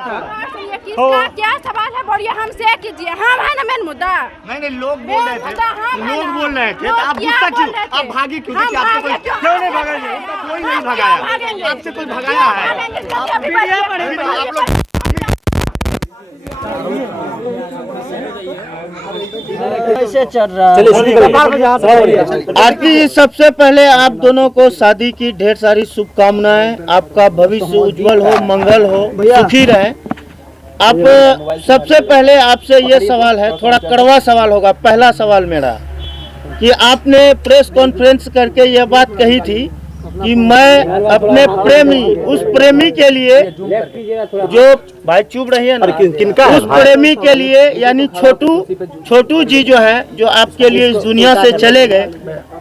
किसका क्या सवाल है बोलिए, हमसे कीजिए, हम है ना मेन मुद्दा। नहीं लोग बोल रहे थे तो आप गुस्सा क्यों, आप भागे क्यों? आपसे कोई क्यों नहीं भगाया? कोई नहीं भगाया, आपसे कोई भगाया है? आप लोग कैसे चल रहा है? आरती जी, सबसे पहले आप दोनों को शादी की ढेर सारी शुभकामनाएं। आपका भविष्य उज्जवल हो, मंगल हो, सुखी रहे। आप सबसे पहले आपसे ये सवाल है, थोड़ा कड़वा सवाल होगा। पहला सवाल मेरा कि आपने प्रेस कॉन्फ्रेंस करके ये बात कही थी कि मैं अपने प्रेमी, उस प्रेमी के लिए जो भाई चुप रही है ना, किनका उस प्रेमी के लिए यानी छोटू जी जो है, जो आपके लिए इस दुनिया से चले गए,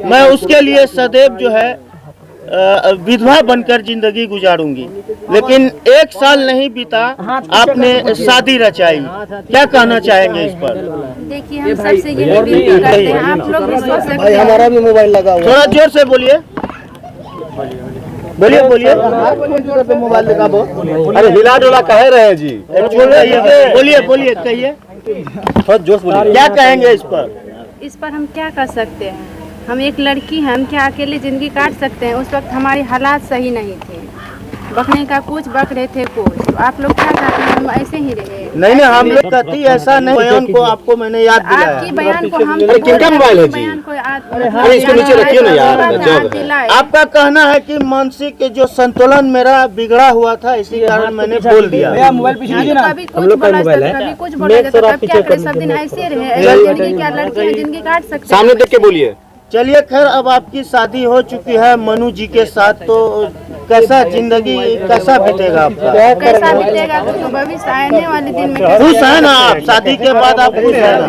मैं उसके लिए सदैव जो है विधवा बनकर जिंदगी गुजारूंगी। लेकिन 1 साल नहीं बीता, आपने शादी रचाई। क्या कहना चाहेंगे इस पर? देखिए, हम सबसे ये विनती करते हैं, आप लोग भी सोच सकते हैं। हमारा भी मोबाइल लगा हुआ, थोड़ा जोर से बोलिए। बोलिए मोबाइल लगा दो। अरे हिला डोला कह रहे हैं जी, बोलिए कहिए, बहुत जोश बोलिए। क्या कहेंगे इस पर? इस पर हम क्या कर सकते हैं? हम एक लड़की हैं, हम क्या अकेले जिंदगी काट सकते हैं? उस वक्त हमारी हालात सही नहीं थे, बकने का कुछ बक रहे थे कुछ। तो आप लोग क्या चाहते हैं हम ऐसे ही रहे? नहीं हम लोग कहती ऐसा नहीं। बयान को आपको मैंने याद दिलाया। आपकी बयान को हम किनका मोबाइल है जी? अरे इसको नीचे रखिए ना यार। आपका कहना है कि मानसिक जो संतुलन मेरा बिगड़ा हुआ था, इसी कारण मैंने बोल दिया। मोबाइल पीछे ना, कभी कुछ बोला कभी कुछ बोला जाता, तब क्या करें? सब दिन ऐसे रहे? जिंदगी क्या लड़की है जिंदगी काट सकते हैं? सामने देख के बोलिए। चलिए खैर, अब आपकी शादी हो चुकी है मनु जी के साथ, तो कैसा जिंदगी कैसा बीतेगा आपका? कैसा बीतेगा तो भविष्य आने वाले दिन में खुश है ना आप? शादी के बाद आप खुश है ना?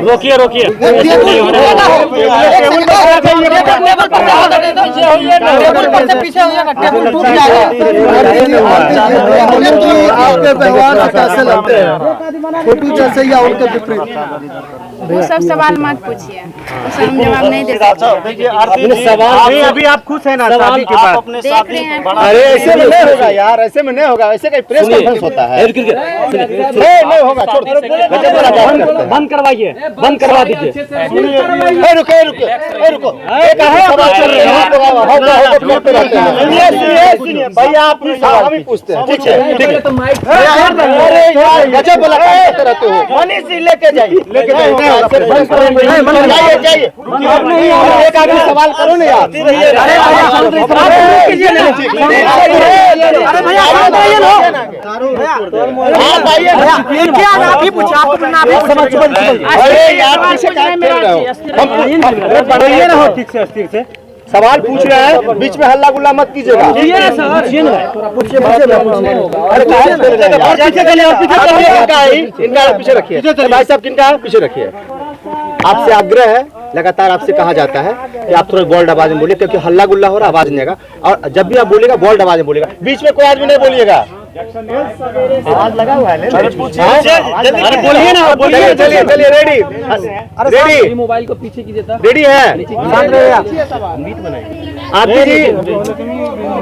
रोकिए आपके व्यवहार कैसे लगते हैं? छोटू जैसे या उनके विपरीत? वो सब सवाल मत पूछिए, उसका हम जवाब नहीं दे सकते। सवाल अभी आप खुश है ना शादी के बाद? देख रहे हैं। अरे ऐसे में नहीं होगा यार, ऐसे में नहीं होगा, ऐसे कहीं प्रेस कॉन्फ्रेंस होता है। नहीं होगा, छोड़ दो, बंद करवाइए, बंद करवा दीजिए। रुको भैया, आप हम ही पूछते हैं, ठीक है? गजब बोला रहते हो, मनी से लेके जाइए, जाइए। एक आदमी सवाल करो ना यार। ठीक से सवाल पूछ रहे हैं, बीच में हल्ला गुल्ला मत कीजिएगा। इनका पीछे रखिए भाई साहब, किनका पीछे रखिए। आपसे आग्रह है, लगातार आपसे कहा जाता है कि आप थोड़ा बोल्ड आवाज में बोलिए, क्योंकि हल्ला गुल्ला हो रहा, आवाज नहीं आएगा। और जब भी आप बोलेगा बोल्ड आवाज में बोलेगा, बीच में कोई आदमी नहीं बोलिएगा। आवाज लगा हुआ है, बोलिए ना, बोलिए। चलिए रेडी, मोबाइल को पीछे कीजिए, रेडी है? आरती जी,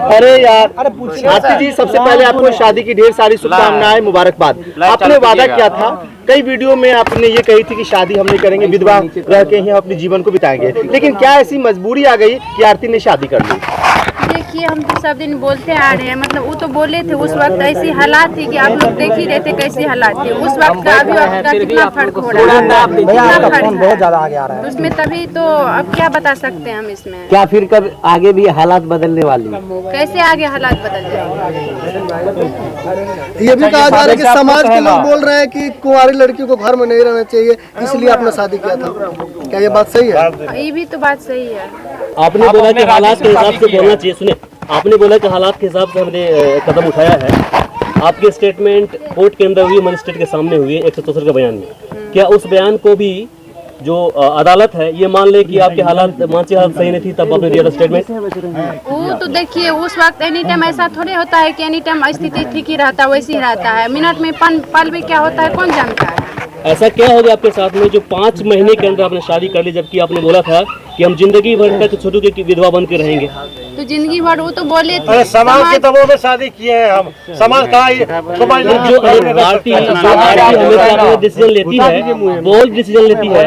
अरे यार आरती जी, सबसे पहले आपको शादी की ढेर सारी शुभकामनाएं, मुबारकबाद। आपने वादा किया था, कई वीडियो में आपने ये कही थी कि शादी हम नहीं करेंगे, विधवा रह के ही हम अपने जीवन को बिताएंगे। लेकिन क्या ऐसी मजबूरी आ गई कि आरती ने शादी कर ली? देखिए, हम तो सब दिन बोलते आ रहे हैं, मतलब वो तो बोले थे उस वक्त ऐसी हालात थी कि आप लोग देख ही रहे थे कैसी हालात थी उस वक्त का, अभी वक्त का कितना फर्क हो रहा है, कितना फर्क बहुत ज्यादा आगे आ रहा है उसमें। तभी तो अब क्या बता सकते हैं हम इसमें? क्या फिर कब आगे भी हालात बदलने वाली? कैसे आगे हालात बदल जाएंगे? ये भी कहा जा रहा है कि समाज के लोग बोल रहे हैं कि कुंवारी लड़की को घर में नहीं रहना चाहिए, इसलिए आपने शादी किया था। क्या ये बात सही है? ये भी तो बात सही है। आपने बोला कि हालात के हिसाब से बोलना चाहिए। सुने, आपने बोला कि हालात के हिसाब से हमने कदम उठाया है। आपके स्टेटमेंट कोर्ट के अंदर हुई, मजिस्ट्रेट के सामने हुई 174 का बयान में। क्या उस बयान को भी जो अदालत है ये मान ले कि आपके हालात, मानसिक हालत सही नहीं थी, तब आपने दिया था स्टेटमेंट? वो तो देखिए, उस वक्त एनी टाइम ऐसा थोड़े होता है कि एनी टाइम स्थिति ठीक ही रहता है, वैसे ही रहता है। मिनट में पल में क्या होता है कौन जानता है? ऐसा क्या हो गया आपके साथ में जो 5 महीने के अंदर आपने शादी कर ली, जबकि आपने बोला था कि हम जिंदगी भर तक छोटू की विधवा बन के रहेंगे? तो जिंदगी भर वो तो बोले थे अरे समाज के दबाव में शादी किए हैं हम। समाज का जो भारतीय हमेशा डिसीजन लेती है, बोल्ड डिसीजन लेती है।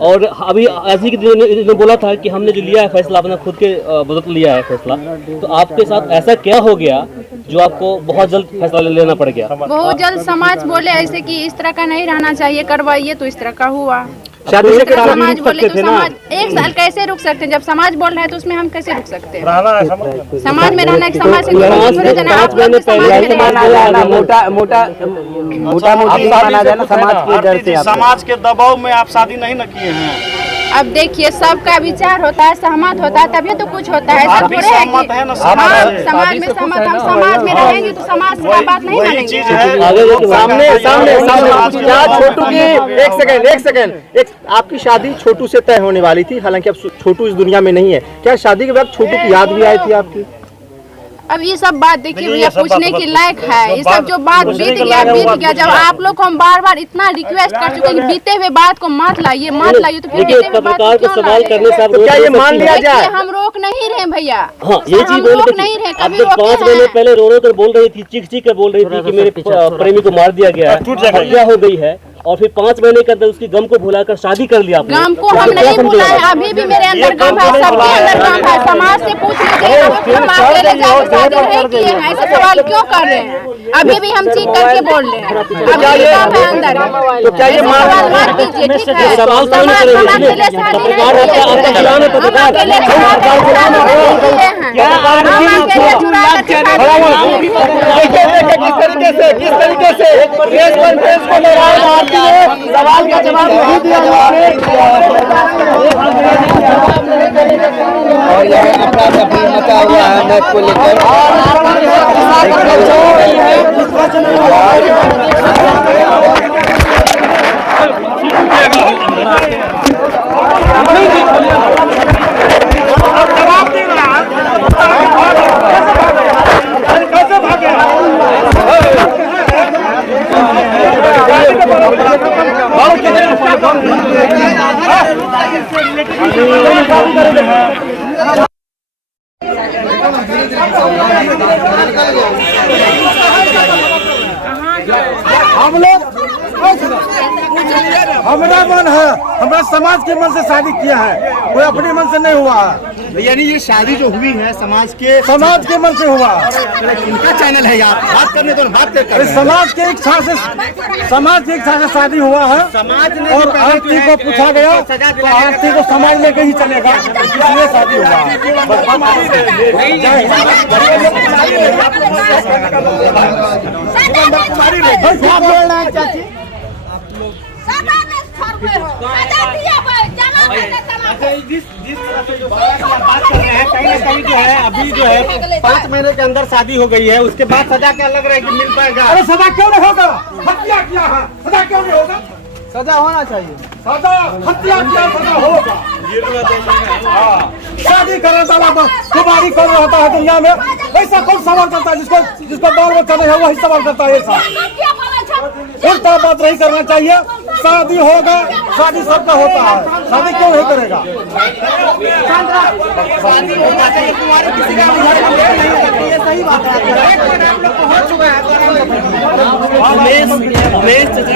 और अभी आज ही के दिन इन्होंने बोला था कि हमने जो लिया है फैसला अपना खुद के बदौलत लिया है फैसला, तो आपके साथ ऐसा क्या हो गया जो आपको बहुत जल्द फैसला लेना पड़ गया? बहुत जल्द समाज बोले ऐसे कि इस तरह का नहीं रहना चाहिए, करवाइए, तो इस तरह का हुआ। शादी से समाज बोले तो समाज एक साल कैसे रुक सकते हैं? जब समाज बोल रहा है तो उसमें हम कैसे रुक सकते हैं? समाज में रहना, समाज से आप लोग समाज के दबाव में आप शादी नहीं न किए हैं। अब देखिए सबका विचार होता है, सहमत होता है, तभी तो कुछ होता है। ऐसा थोड़े है कि समाज में सहमत, हम समाज में रहेंगे तो समाज की बात नहीं मानेंगे। सामने सामने सामने क्या छोटू की एक सेकंड आपकी शादी छोटू से तय होने वाली थी, हालांकि अब छोटू इस दुनिया में नहीं है। क्या शादी के वक्त छोटू की याद भी आई थी आपकी? अब ये सब बात देखिए भैया पूछने की लायक है। ये सब जो बात बीत गया। जब आप लोग को हम बार बार इतना रिक्वेस्ट कर चुके हैं कि बीते हुए बात को मत लाइए तो फिर बीते हुए बात को क्यों सवाल करने से तो क्या ये मान लिया जाए? हम रोक नहीं रहे भैया। हाँ, ये चीज रोक नहीं रहे। अब जब 5 महीने पहले रो कर बोल रही थी, चीख कर बोल रही थी कि मेरे प्रेमी को मार दिया गया, हत्या हो गई है, और फिर 5 महीने के अंदर उसकी गम को भुलाकर शादी कर लिया। गम को हम नहीं भुलाए, अभी भी मेरे अंदर गम है, सबके अंदर गम है। समाज से पूछ लीजिए हम अकेले जाकर शादी नहीं किए हैं, ऐसे सवाल क्यों कर रहे हैं? अभी भी हम चीख करके बोल रहे हैं, अभी भी गम है अंदर। तो क्या ये सवाल मत कीजिए, ठीक है? सवाल तो नहीं करेंगे। हम अकेले शादी नहीं किए हैं, हम अकेले शादी नहीं किए हैं, हम अकेले चुरा करके किस तरीके से प्रेस कॉन्फ्रेंस को दौरान भारती ने सवाल का जवाब नहीं दिया और यहाँ अपना भी मचा हुआ है मैच को लेकर। हम लोग हमारा मन है, हमारा समाज के मन से शादी किया है, कोई अपने मन से नहीं हुआ है। यानी ये शादी जो हुई है समाज के मन से हुआ। इनका चैनल है यार, बात करने दो, बात कर। समाज के इच्छा से शादी हुआ है। समाज ने और आरती को पूछा गया तो आरती को समाज लेके ही चलेगा, इसलिए शादी हुआ। क्या बोल रहे हैं चाची? जिस तरह से जो बात कर रहे हैं, कहीं ना कहीं जो है अभी जो है 5 महीने के अंदर शादी हो गई है, उसके बाद सजा क्या लग रहा है कि मिल पाएगा? अरे सजा क्यों नहीं होगा? हत्या किया है, सजा क्यों नहीं होगा? सजा होना चाहिए। सजा हत्या किया, सजा होगा। शादी करने वाला कुमारी कौन होता है दुनिया में? ऐसा कौन सवाल करता है? जिसको बाल बच्चा नहीं है वही सवाल करता है। ऐसा उल्टा बात नहीं करना चाहिए। शादी होगा, शादी सबका होता है, शादी क्यों नहीं करेगा? सही बात है।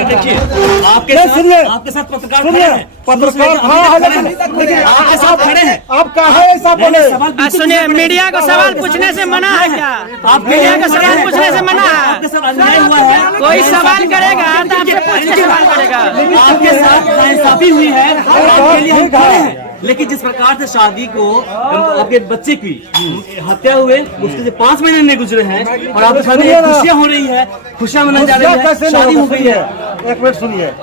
देखिए आपके साथ पत्रकार खड़ा है, लेकिन आप खड़े हैं, आप कहा ऐसा बोले? सुनिए, मीडिया को सवाल पूछने से मना है क्या? आप मीडिया को सवाल पूछने से मना है? आपके साथ अन्याय हुआ है, कोई सवाल करेगा तो आपसे पूछ के सवाल करेगा। आपके साथ नाइंसाफी हुई है, आपके लिए हम खड़े हैं। लेकिन जिस प्रकार से शादी को आपके बच्चे की हत्या हुए उसके से 5 महीने नहीं गुजरे हैं और आपके साथ खुशियां हो रही है, खुशियां मनाई जा रही है, शादी हो गई है। एक मिनट सुनिए,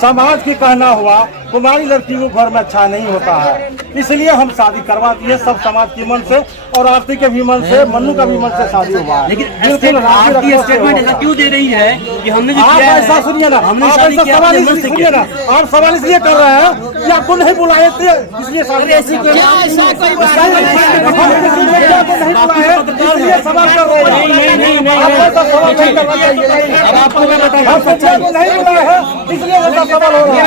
समाज की कहना हुआ कुमारी लड़की को घर में अच्छा नहीं होता है, इसलिए हम शादी करवा दिए सब समाज के मन से, और आरती के भी मन से, मन्नू का भी मन से शादी हुआ है। लेकिन आरती स्टेटमेंट ऐसा क्यों दे रही है कि हमने जो किया है, ऐसा सुनिए ना, हमने आप शादी ऐसा किया, सवाल अपने मन से सुनिए ना, और सवाल इसलिए कर रहे हैं कि आपको नहीं बुलाए थे, इसलिए शादी। ऐसी कोई नहीं बुलाए, इसलिए सवाल कर रहे हैं। आपको तो सवाल नहीं करना चाहिए। अब आपको मैं बता रहा हूं, सच्चाई को नहीं मिला है इसलिए ऐसा सवाल हो रहा है।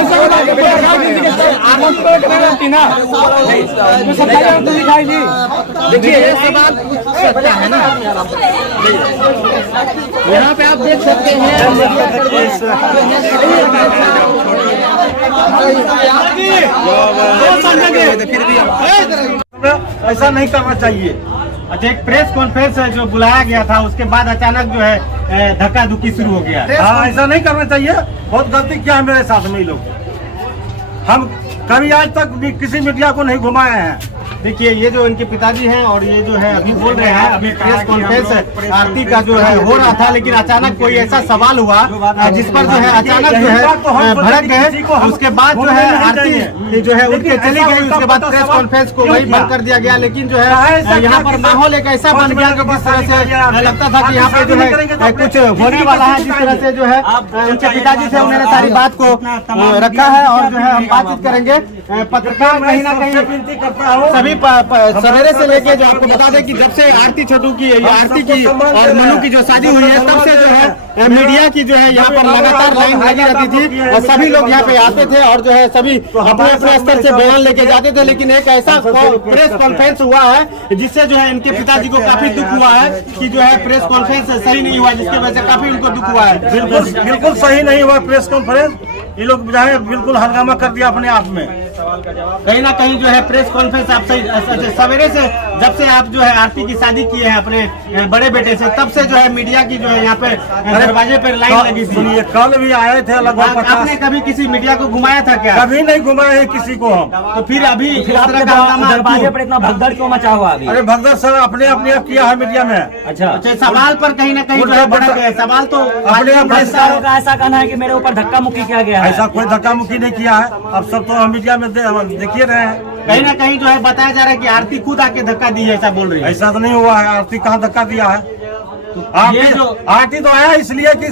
देखिए ये सवाल सच्चा है ना, यहाँ पे आप देख सकते हैं। ऐसा नहीं करना चाहिए। अच्छा, एक प्रेस कॉन्फ्रेंस है जो बुलाया गया था, उसके बाद अचानक जो है धक्का धुक्की शुरू हो गया। हाँ, ऐसा नहीं करना चाहिए। बहुत गलती किया है मेरे साथ में ये लोग। हम कभी आज तक भी किसी मीडिया को नहीं घुमाए हैं। देखिए ये जो इनके पिताजी हैं और ये जो है अभी बोल रहे हैं, अभी प्रेस कॉन्फ्रेंस आरती का जो है हो रहा था, लेकिन अचानक कोई ऐसा सवाल हुआ जिस पर जो है अचानक जो है भड़क गए। उसके बाद जो है आरती जो है उठ के चली गई। उसके बाद प्रेस कॉन्फ्रेंस को वही बंद कर दिया गया। लेकिन जो है यहाँ पर माहौल एक ऐसा बन गया कि जिस तरह से लगता था कि यहाँ पे जो है कुछ होने वाला है। जिस तरह से जो है उनके पिताजी थे, उन्होंने सारी बात को रखा है और जो है हम बातचीत करेंगे। पत्रकार कहीं ना कहीं विनती करता हूँ सभी सवेरे से लेके जो आपको बता दें कि जब से आरती छोटू की, आरती की और मनु की जो शादी हुई है, तब से जो है मीडिया की जो है यहाँ पर लगातार लाइन लगी रहती थी और सभी लोग यहाँ पे आते थे और जो है सभी अपने अपने स्तर से बयान लेके जाते थे। लेकिन एक ऐसा प्रेस कॉन्फ्रेंस हुआ है जिससे जो है इनके पिताजी को काफी दुख हुआ है कि जो है प्रेस कॉन्फ्रेंस सही नहीं हुआ, जिसकी वजह से काफी उनको दुख हुआ है। बिल्कुल सही नहीं हुआ प्रेस कॉन्फ्रेंस। ये लोग जो है बिल्कुल हंगामा कर दिया अपने आप में। कहीं ना कहीं जो है प्रेस कॉन्फ्रेंस आप सवेरे से जब से आप जो है आरती की शादी की है अपने बड़े बेटे से, तब से जो है मीडिया की जो है यहाँ पे दरवाजे पर लाइन लगी थी। सुनिए, कल भी आए थे लगभग। आपने कभी किसी मीडिया को घुमाया था क्या? कभी नहीं घुमाया है किसी को हम। तो फिर अभी दरवाजे पर इतना भगदड़ क्यों मचा हुआ अभी? अरे भगदड़ सर अपने अपने किया है मीडिया में। अच्छा, सवाल पर कहीं ना कहीं जो है बढ़ गए। सवाल तो अपने का ऐसा कहना है कि मेरे ऊपर धक्का मुक्की किया गया है। ऐसा कोई धक्का मुक्की नहीं किया है। अब सब तो मीडिया में देखिए रहे हैं। कहीं ना कहीं जो है बताया जा रहा है कि आरती खुद आके धक्का दी है, ऐसा बोल रही है। ऐसा तो नहीं हुआ है। आरती कहाँ धक्का दिया है? आरती तो आया इसलिए कि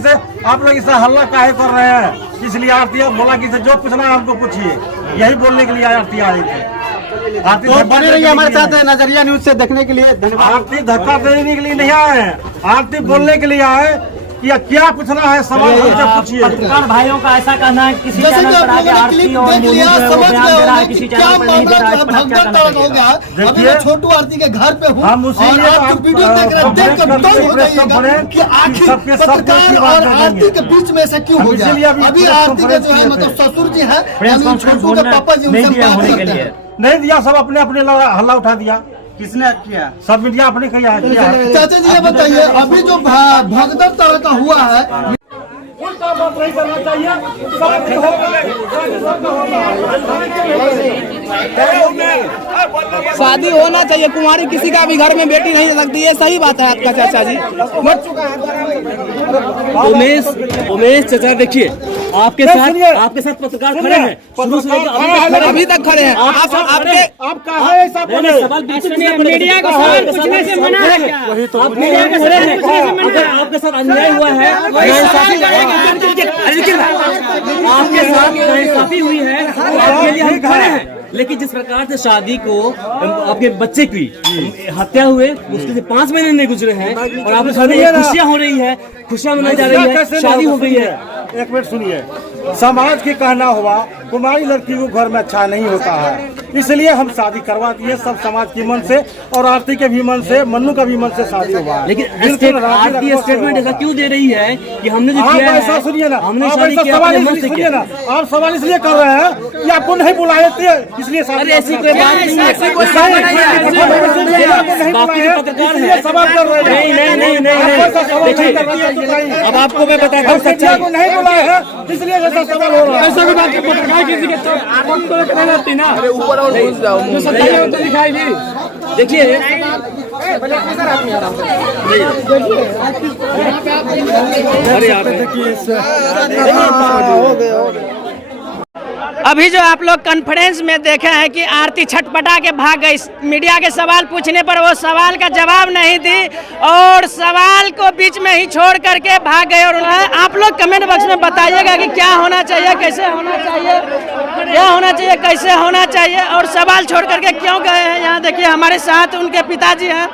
आप लोग इसे हल्ला काहे कर रहे हैं, इसलिए आरती बोला कि जो पूछना है हमको पूछिए, यही बोलने के लिए आरती आई थी। आरती तो बने रहिए हमारे साथ नजरिया न्यूज से देखने के लिए धन्यवाद। आरती धक्का देने के लिए नहीं आए हैं, आरती बोलने के लिए आए कि क्या पूछना है सवाल हमसे पूछिए। पत्रकार भाइयों का ऐसा कहना है किसी चैनल पर आके आरती और मोनू जो है वो बयान दे रहा है, किसी चैनल पर नहीं दे रहा है। इस पर आप क्या कहना चाहिए? अभी मैं छोटू आरती के घर पे हूँ और आपको वीडियो देख रहे हैं, देख कर दंग हो जाइएगा कि आखिर पत्रकार और आरती के बीच में ऐसा क्यों हो गया। अभी आरती के जो है मतलब ससुर जी है, छोटू के पापा जी उनसे बात करते हैं। नहीं दिया, सब अपने अपने हल्ला उठा दिया। किसने किया? सब मीडिया अपने किया। चाचा जी ये बताइए, अभी जो भगदड़ तरह का हुआ है, बात नहीं करना चाहिए। शादी होना चाहिए, कुंवारी किसी का भी घर में बेटी नहीं लगती है, सही बात है आपका चाचा जी। मर चुका है उमेश चाचा, देखिए आपके साथ पत्रकार खड़े हैं, शुरू से लेकर अभी तक खड़े हैं। आप कहा ऐसा बोले? मीडिया को सवाल पूछने से मना है क्या? आपके साथ अन्याय हुआ है, आपके साथ नाइंसाफी हुई है, आपके लिए हम खड़े हैं। लेकिन जिस प्रकार से शादी को आपके बच्चे की हत्या हुए उसके 5 महीने नहीं गुजरे हैं और आपके शादी खुशियां हो रही है, खुशियां मनाई जा रही है, शादी हो गई है। एक मिनट सुनिए, समाज के कहना हुआ कुमारी लड़की को घर में अच्छा नहीं होता है, इसलिए हम शादी करवा दिए सब समाज के मन से और आरती के भी मन से, मन्नू का भी मन से शादी हुआ। लेकिन आरती स्टेटमेंट ऐसा क्यों दे रही है कि हमने जो किया है, ऐसा सुनिए ना, हमने आप शादी ऐसा किया सवाल अपने मन से सुनिए किया। ना, आप सवाल इसलिए कर रहे हैं कि आपको नहीं बुलाए थे इसलिए शादी। ऐसी कोई बात नहीं है, बाकी जो पत्रकार है सवाल कर रहे हैं। नहीं, देखिए अब आपको मैं बताता हूँ सच्चाई को नहीं बुलाए हैं इसलिए ऐसा सवाल हो रहा है। ऐसा भी बात पत्रकार किसी के तो दिखाई दी। देखिए अभी जो आप लोग कॉन्फ्रेंस में देखे हैं कि आरती छटपटा के भाग गई, मीडिया के सवाल पूछने पर वो सवाल का जवाब नहीं दी और सवाल को बीच में ही छोड़ करके भाग गए। और आप लोग कमेंट बॉक्स में बताइएगा कि क्या होना चाहिए, कैसे होना चाहिए, क्या होना चाहिए, कैसे होना चाहिए और सवाल छोड़ करके क्यों गए हैं। यहाँ देखिए हमारे साथ उनके पिताजी हैं।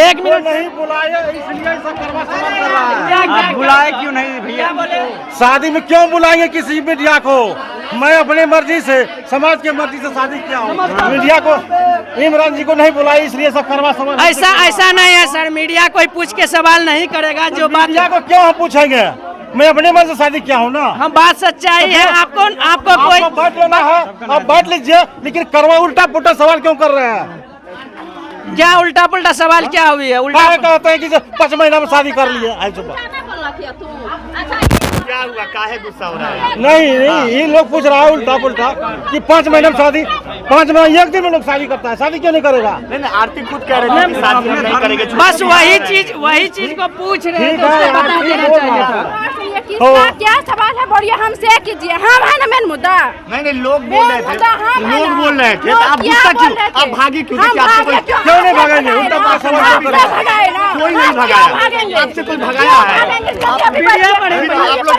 एक मिनट नहीं बुलाया इसलिए सब करवा समझ कर रहा है। आप बुलाए क्यों नहीं भैया? शादी में क्यों बुलाएंगे किसी मीडिया को? मैं अपनी मर्जी से, समाज की मर्जी से शादी किया हूँ। मीडिया को, इमरान जी को नहीं बुलाई इसलिए सब करवा समझ। ऐसा नहीं है सर, मीडिया कोई पूछ के सवाल नहीं करेगा। जो बात मीडिया को क्यों हम पूछेंगे? मैं अपने मन से शादी किया हूँ ना। हम बात सच्चाई है। आपको कोई बांट लेना है आप बांट लीजिए, लेकिन करवा उल्टा पुल्टा सवाल क्यों कर रहे हैं? क्या उल्टा पुल्टा सवाल क्या हुई है? उल्टा कहते हैं कि 5 महीना में शादी कर लिए। क्या हुआ, काहे गुस्सा हो रहा है? नहीं ये लोग पूछ रहा है उल्टा पुल्टा कि 5 महीने में शादी, 5 महीने 1 दिन में लोग शादी करता है, शादी क्यों नहीं करेगा? नहीं आरती खुद कह रहे थे कि शादी हम नहीं करेंगे। बस वही चीज को पूछ रहे हैं। क्या सवाल है बोलिए, हमसे कीजिए। हम है ना मेन मुद्दा। नहीं लोग बोल रहे थे, लोग बोल रहे थे, आप गुस्सा क्यों, आप भागी क्यों? क्यों नहीं भागेंगे? उल्टा पुल्टा सवाल क्यों कर रहे हैं? कोई नहीं भगाया, आपसे कोई भगाया है? आप लोग